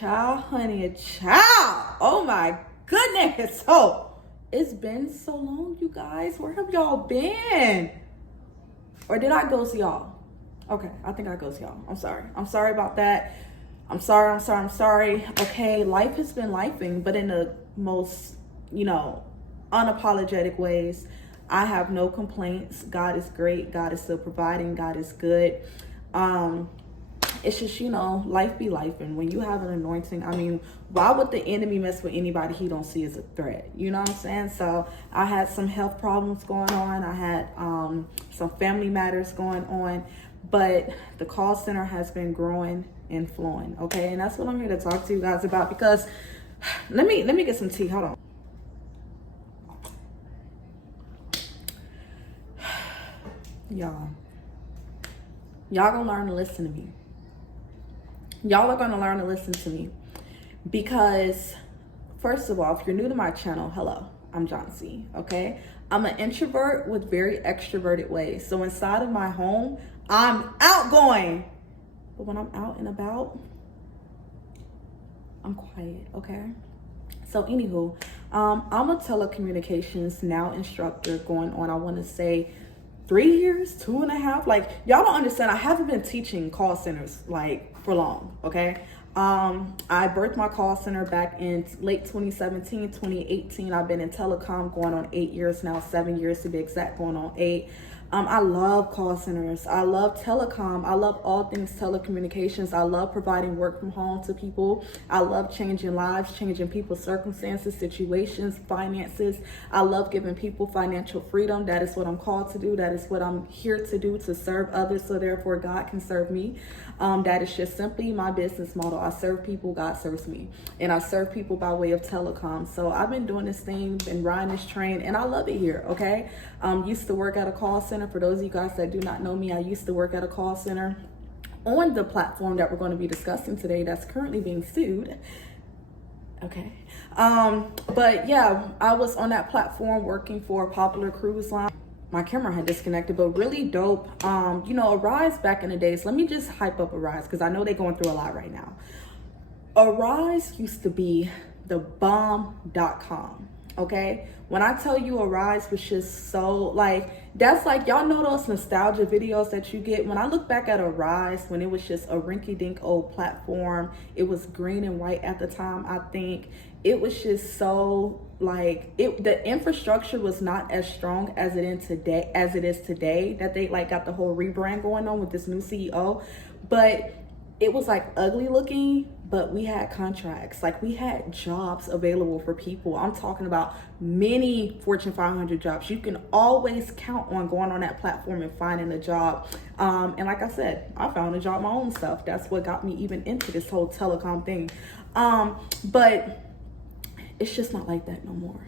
Child, honey, child. Oh my goodness. Oh, it's been so long, you guys. Where have y'all been? Or did I ghost y'all? Okay, I think I ghost y'all. I'm sorry. I'm sorry about that. I'm sorry. Okay, life has been lifing, but in the most, unapologetic ways. I have no complaints. God is great. God is still providing. God is good. It's just, life be life. And when you have an anointing, why would the enemy mess with anybody he don't see as a threat? You know what I'm saying? So I had some health problems going on. I had some family matters going on, but the call center has been growing and flowing. Okay. And that's what I'm here to talk to you guys about, because let me get some tea. Hold on. Y'all gonna learn to listen to me. Y'all are gonna learn to listen to me because, first of all, if you're new to my channel, hello, I'm John C. Okay, I'm an introvert with very extroverted ways. So inside of my home, I'm outgoing, but when I'm out and about, I'm quiet. Okay. So anywho, I'm a telecommunications now instructor going on, I want to say 3 years, 2.5. Like, y'all don't understand. I haven't been teaching call centers for long. Okay. I birthed my call center back in late 2017, 2018. I've been in telecom going on 8 years now, 7 years to be exact, going on 8. I love call centers. I love telecom. I love all things telecommunications. I love providing work from home to people. I love changing lives, changing people's circumstances, situations, finances. I love giving people financial freedom. That is what I'm called to do. That is what I'm here to do, to serve others, so therefore God can serve me. That is just simply my business model. I serve people, God serves me. And I serve people by way of telecom. So I've been doing this thing, been riding this train, and I love it here, okay? Used to work at a call center. For those of you guys that do not know me, I used to work at a call center on the platform that we're going to be discussing today that's currently being sued. Okay. But yeah, I was on that platform working for a popular cruise line. My camera had disconnected, but really dope. Arise back in the days, let me just hype up Arise because I know they're going through a lot right now. Arise used to be the bomb.com. Okay, when I tell you Arise was just so that's y'all know those nostalgia videos that you get. When I look back at Arise, when it was just a rinky-dink old platform, it was green and white at the time. I think it was just so the infrastructure was not as strong as it is today. That they got the whole rebrand going on with this new CEO, but it was ugly looking, but we had contracts. We had jobs available for people. I'm talking about many Fortune 500 jobs. You can always count on going on that platform and finding a job. And like I said, I found a job, my own stuff. That's what got me even into this whole telecom thing. But it's just not like that no more.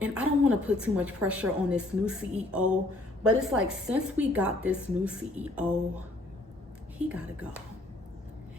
And I don't want to put too much pressure on this new CEO, but it's since we got this new CEO, he gotta go.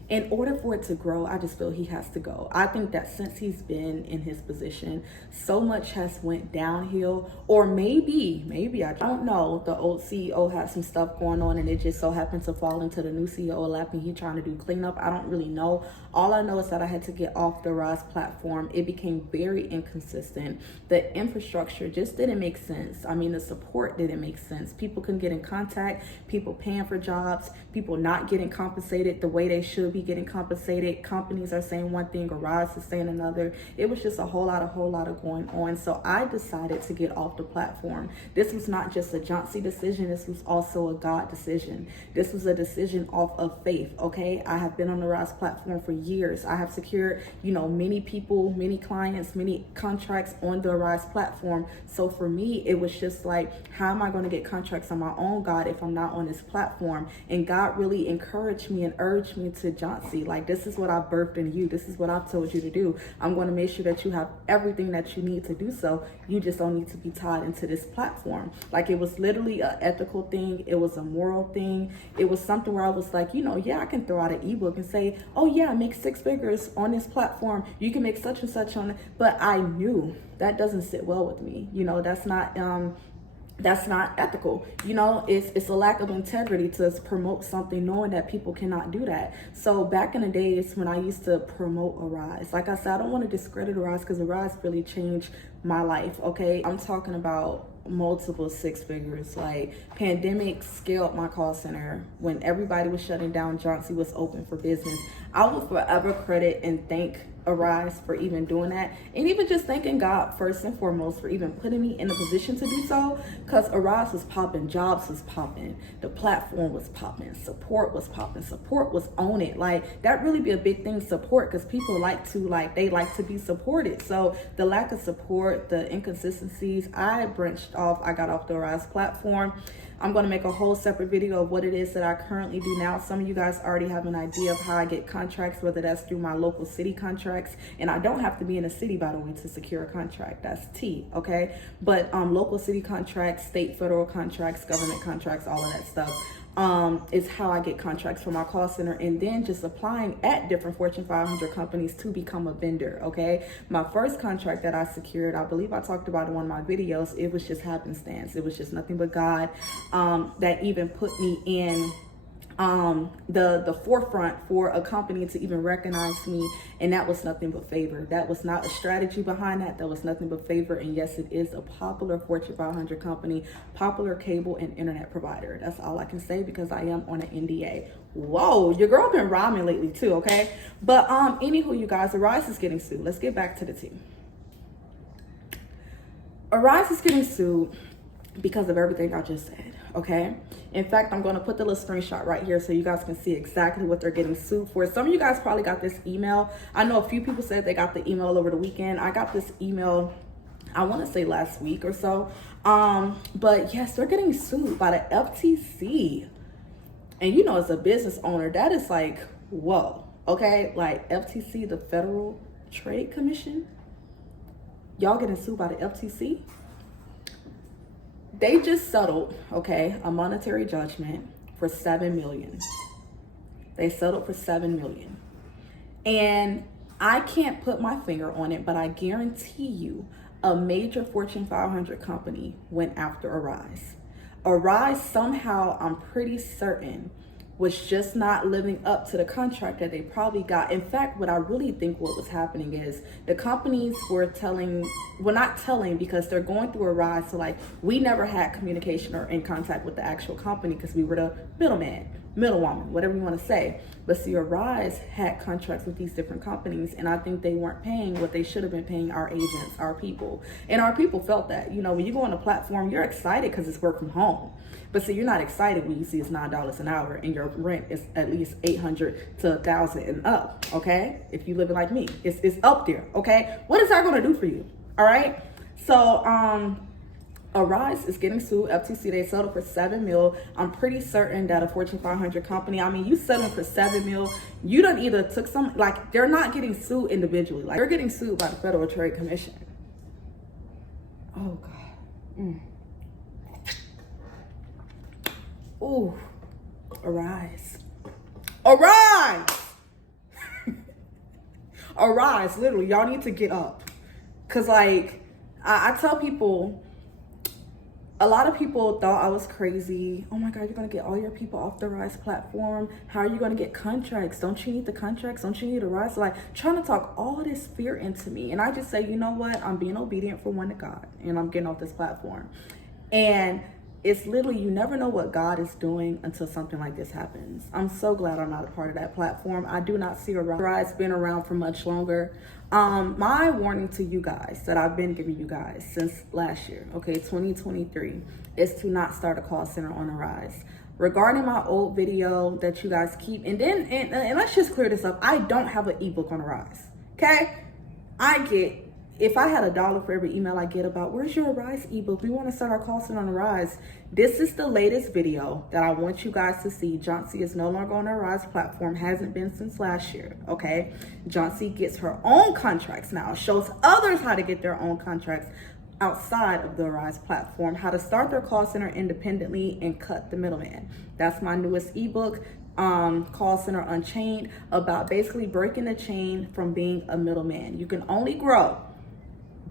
In order for it to grow, I just feel he has to go. I think that since he's been in his position, so much has went downhill. Or maybe, I don't know, the old CEO had some stuff going on and it just so happened to fall into the new CEO lap and he's trying to do cleanup. I don't really know. All I know is that I had to get off the Rise platform. It became very inconsistent. The infrastructure just didn't make sense. The support didn't make sense. People couldn't get in contact, people paying for jobs, people not getting compensated the way they should be getting compensated. Companies are saying one thing, Rise is saying another. It was just a whole lot of going on. So I decided to get off the platform. This was not just a John C decision. This was also a God decision. This was a decision off of faith. Okay. I have been on the Rise platform for years. I have secured, many people, many clients, many contracts on the Rise platform. So for me, it was just how am I going to get contracts on my own, God, if I'm not on this platform? And God really encouraged me and urged me to John C, this is what I birthed in you. This is what I've told you to do. I'm going to make sure that you have everything that you need to do so. You just don't need to be tied into this platform. It was literally an ethical thing. It was a moral thing. It was something where I was yeah, I can throw out an ebook and say, oh yeah, make 6 figures on this platform. You can make such and such on it. But I knew that doesn't sit well with me. That's not That's not ethical. You know, it's a lack of integrity to promote something knowing that people cannot do that. So back in the days when I used to promote Arise, like I said, I don't want to discredit Arise because Arise really changed my life, okay? I'm talking about multiple six figures. Like, pandemic scaled my call center. When everybody was shutting down, Johnson was open for business. I will forever credit and thank Arise for even doing that, and even just thanking God first and foremost for even putting me in a position to do so, because Arise was popping, jobs was popping, the platform was popping, support was popping, support was on it. Like, that really be a big thing, support, because people like to be supported. So the lack of support, the inconsistencies, I branched off. I got off the Arise platform. I'm going to make a whole separate video of what it is that I currently do now. Some of you guys already have an idea of how I get contracts, whether that's through my local city contracts. And I don't have to be in a city, by the way, to secure a contract. That's T, okay? But local city contracts, state, federal contracts, government contracts, all of that stuff is how I get contracts for my call center, and then just applying at different Fortune 500 companies to become a vendor, okay? My first contract that I secured, I believe I talked about in one of my videos, it was just happenstance. It was just nothing but God that even put me in the forefront for a company to even recognize me, and that was nothing but favor. That was not a strategy behind that. That was nothing but favor. And yes, it is a popular Fortune 500 company, popular cable and internet provider. That's all I can say because I am on an NDA. Whoa, your girl been rhyming lately too, okay? But anywho, you guys, Arise is getting sued. Let's get back to the team. Arise is getting sued because of everything I just said, okay? In fact, I'm going to put the little screenshot right here so you guys can see exactly what they're getting sued for. Some of you guys probably got this email. I know a few people said they got the email over the weekend. I got this email, I want to say last week or so. But yes, they're getting sued by the FTC. And you know, as a business owner, that is like, whoa, okay? Like, FTC, the Federal Trade Commission, y'all getting sued by the FTC? They just settled, okay, a monetary judgment for $7 million. They settled for $7 million. And I can't put my finger on it, but I guarantee you a major Fortune 500 company went after Arise. Arise somehow, I'm pretty certain, was just not living up to the contract that they probably got. In fact, what I really think what was happening is the companies were not telling because they're going through Arise. So like, we never had communication or in contact with the actual company because we were the middleman, middlewoman, whatever you want to say. But see, Arise had contracts with these different companies, and I think they weren't paying what they should have been paying our agents, our people. And our people felt that. You know, when you go on a platform, you're excited because it's work from home. But see, you're not excited when you see it's $9 an hour and your rent is at least $800 to $1,000 and up, okay? If you living like me, it's up there, okay? What is that gonna do for you, all right? So, Arise is getting sued, FTC, they settled for $7 million. I'm pretty certain that a Fortune 500 company, I mean, you settling for $7 million, you done either took some, like, they're not getting sued individually. Like, they're getting sued by the Federal Trade Commission. Oh, God. Ooh, Arise. Arise! Arise, literally, y'all need to get up. Because, like, I tell people, a lot of people thought I was crazy. Oh my God, you're going to get all your people off the Rise platform. How are you going to get contracts? Don't you need the contracts? Don't you need a Rise? Like, trying to talk all this fear into me. And I just say, you know what? I'm being obedient for one to God. And I'm getting off this platform. And it's literally, you never know what God is doing until something like this happens. I'm so glad I'm not a part of that platform. I do not see Rise been around for much longer. My warning to you guys that I've been giving you guys since last year, okay, 2023, is to not start a call center on Arise. Regarding my old video that you guys keep, and let's just clear this up. I don't have an ebook on Arise, okay? If I had $1 for every email I get about, where's your Arise ebook? We want to start our call center on Arise. This is the latest video that I want you guys to see. Johnson is no longer on the Arise platform, hasn't been since last year, okay? Johnson gets her own contracts now, shows others how to get their own contracts outside of the Arise platform, how to start their call center independently and cut the middleman. That's my newest ebook, Call Center Unchained, about basically breaking the chain from being a middleman. You can only grow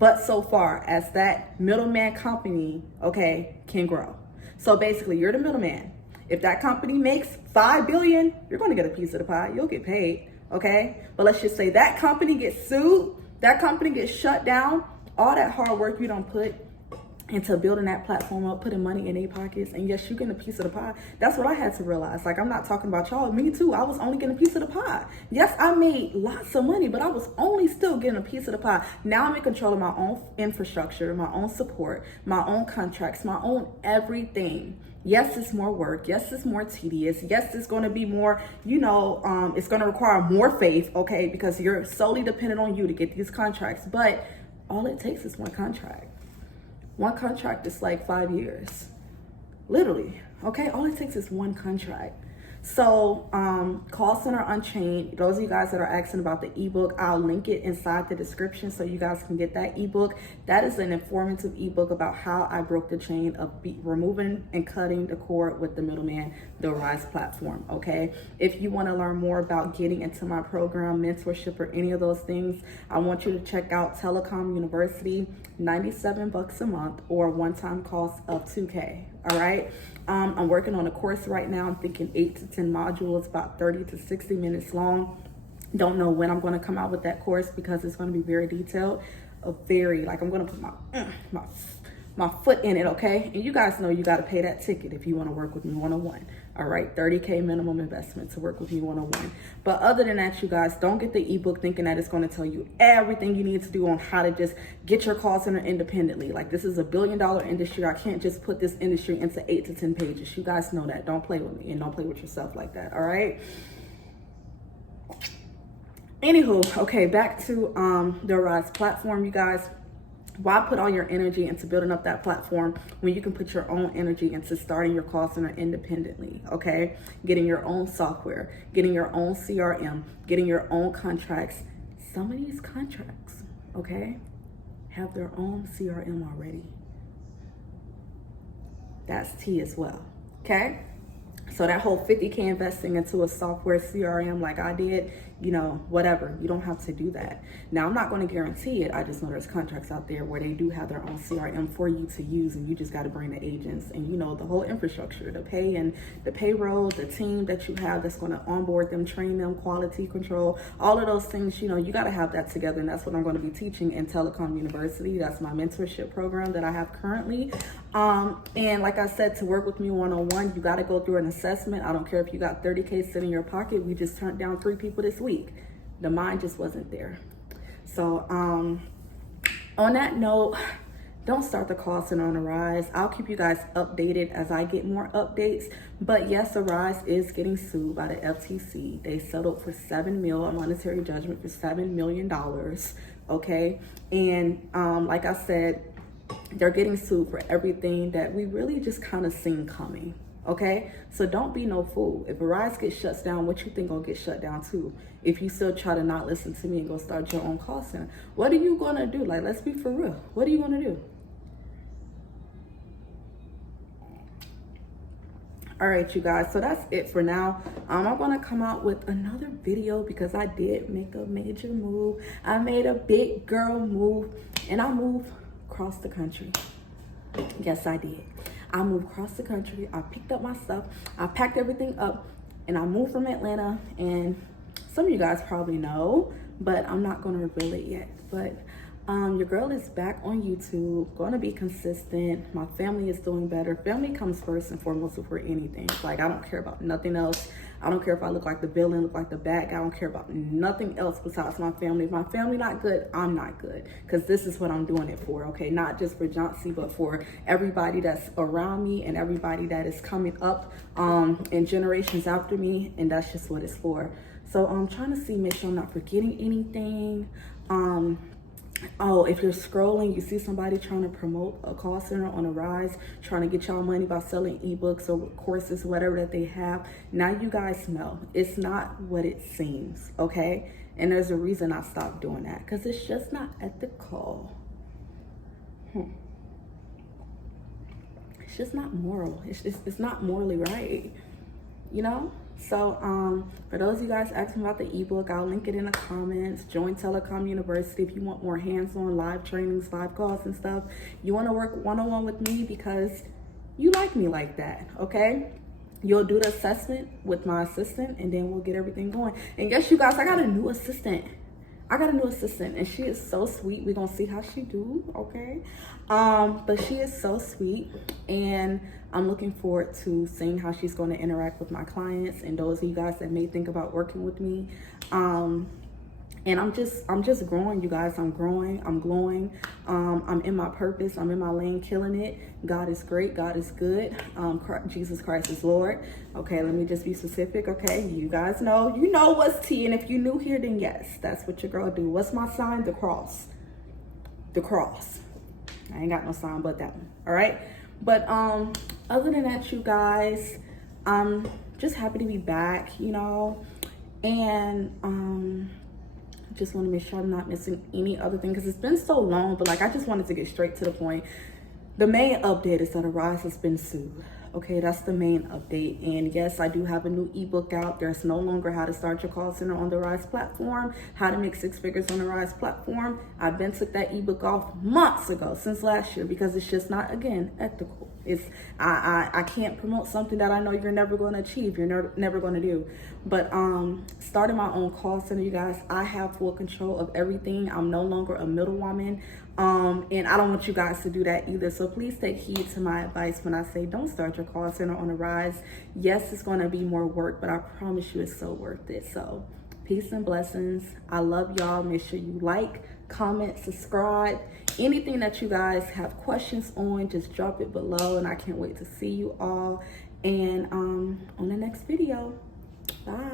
but so far as that middleman company, okay, can grow. So basically, you're the middleman. If that company makes $5 billion, you're going to get a piece of the pie. You'll get paid, okay? But let's just say that company gets sued, that company gets shut down, all that hard work you don't put into building that platform up, putting money in their pockets, and yes, you getting a piece of the pie. That's what I had to realize. Like, I'm not talking about y'all, me too. I was only getting a piece of the pie. Yes, I made lots of money, but I was only still getting a piece of the pie. Now I'm in control of my own infrastructure, my own support, my own contracts, my own everything. Yes, it's more work. Yes, it's more tedious. Yes, it's going to be more, it's going to require more faith, okay, because you're solely dependent on you to get these contracts. But all it takes is one contract. One contract is like 5 years, literally, okay? All it takes is one contract. So Call Center Unchained, those of you guys that are asking about the ebook, I'll link it inside the description so you guys can get that ebook. That is an informative ebook about how I broke the chain of removing and cutting the cord with the middleman, the Rise platform, okay? If you want to learn more about getting into my program, mentorship, or any of those things, I want you to check out Telecom University, $97 a month, or one-time cost of $2K, all right? I'm working on a course right now. I'm thinking 8 to 10 modules, about 30 to 60 minutes long. Don't know when I'm going to come out with that course because it's going to be very detailed, I'm going to put my foot in it, okay? And you guys know you got to pay that ticket if you want to work with me one-on-one. All right, $30K minimum investment to work with me one-on-one. But other than that, you guys, don't get the ebook thinking that it's going to tell you everything you need to do on how to just get your call center independently. Like, this is a $1 billion industry. I can't just put this industry into 8 to 10 pages. You guys know that. Don't play with me and don't play with yourself like that, all right? Anywho, okay, back to the Rise platform, you guys. Why put all your energy into building up that platform when you can put your own energy into starting your call center independently, okay? Getting your own software, getting your own CRM, getting your own contracts. Some of these contracts, okay, have their own CRM already. That's T as well, okay? So that whole 50K investing into a software CRM like I did, whatever, you don't have to do that. Now, I'm not going to guarantee it. I just know there's contracts out there where they do have their own CRM for you to use, and you just got to bring the agents and, the whole infrastructure, the pay and the payroll, the team that you have that's going to onboard them, train them, quality control, all of those things, you got to have that together. And that's what I'm going to be teaching in Telecom University. That's my mentorship program that I have currently. And like I said, to work with me one-on-one, you got to go through an assessment. I don't care if you got 30K sitting in your pocket. We just turned down 3 people this week. The mind just wasn't there. So on that note, don't start the call center on Arise. I'll keep you guys updated as I get more updates. But yes, Arise is getting sued by the FTC. They settled for $7 million, a monetary judgment for $7 million. Okay, and like I said, they're getting sued for everything that we really just kind of seen coming. Okay, so don't be no fool. If Arise gets shut down, what you think gonna get shut down too? If you still try to not listen to me and go start your own call center, what are you gonna do? Like, let's be for real. What are you gonna do? All right, you guys, so that's it for now. I'm gonna come out with another video because I did make a major move. I made a big girl move, and I moved across the country. Yes, I did. I moved across the country. I picked up my stuff. I packed everything up, and I moved from Atlanta. And some of you guys probably know, but I'm not going to reveal it yet. But your girl is back on YouTube, going to be consistent. My family is doing better. Family comes first and foremost before anything. Like, I don't care about nothing else. I don't care if I look like the villain, look like the bad guy. I don't care about nothing else besides my family. If my family not good, I'm not good. Because this is what I'm doing it for, okay? Not just for Johnsy, but for everybody that's around me and everybody that is coming up in generations after me. And that's just what it's for. So I'm trying to see, make sure I'm not forgetting anything. Oh, if you're scrolling, you see somebody trying to promote a call center on Arise, trying to get y'all money by selling ebooks or courses, whatever that they have. Now you guys know it's not what it seems, okay? And there's a reason I stopped doing that, because it's just not ethical. It's just not moral. It's not morally right, So for those of you guys asking about the ebook, I'll link it in the comments. Join Telecom University if you want more hands-on live trainings, live calls and stuff. You want to work one-on-one with me because you like me like that, okay? You'll do the assessment with my assistant and then we'll get everything going. And yes, you guys, I got a new assistant. And she is so sweet. We're gonna see how she do, okay? But she is so sweet, and I'm looking forward to seeing how she's gonna interact with my clients and those of you guys that may think about working with me. And I'm just growing, you guys. I'm growing, I'm glowing. I'm in my purpose, I'm in my lane, killing it. God is great, God is good. Jesus Christ is Lord. Okay, let me just be specific, okay? You guys know, you know what's T, and if you're new here, then yes, that's what your girl do. What's my sign? The cross. The cross. I ain't got no sign but that one, all right? But other than that, you guys, I'm just happy to be back, you know, and just want to make sure I'm not missing any other thing because it's been so long, but like I just wanted to get straight to the point. The main update is that Arise has been sued. Okay, that's the main update. And yes, I do have a new ebook out. There's no longer how to start your call center on the Rise platform, how to make 6 figures on the Rise platform. I've been took that ebook off months ago, since last year, because it's just not, again, ethical. It's I can't promote something that I know you're never going to achieve, you're never going to do. But starting my own call center, you guys, I have full control of everything. I'm no longer a middlewoman. And I don't want you guys to do that either. So please take heed to my advice when I say don't start your call center on the Rise. Yes, it's going to be more work, but I promise you it's so worth it. So peace and blessings. I love y'all. Make sure you like, comment, subscribe. Anything that you guys have questions on, just drop it below, and I can't wait to see you all. And on the next video. Bye.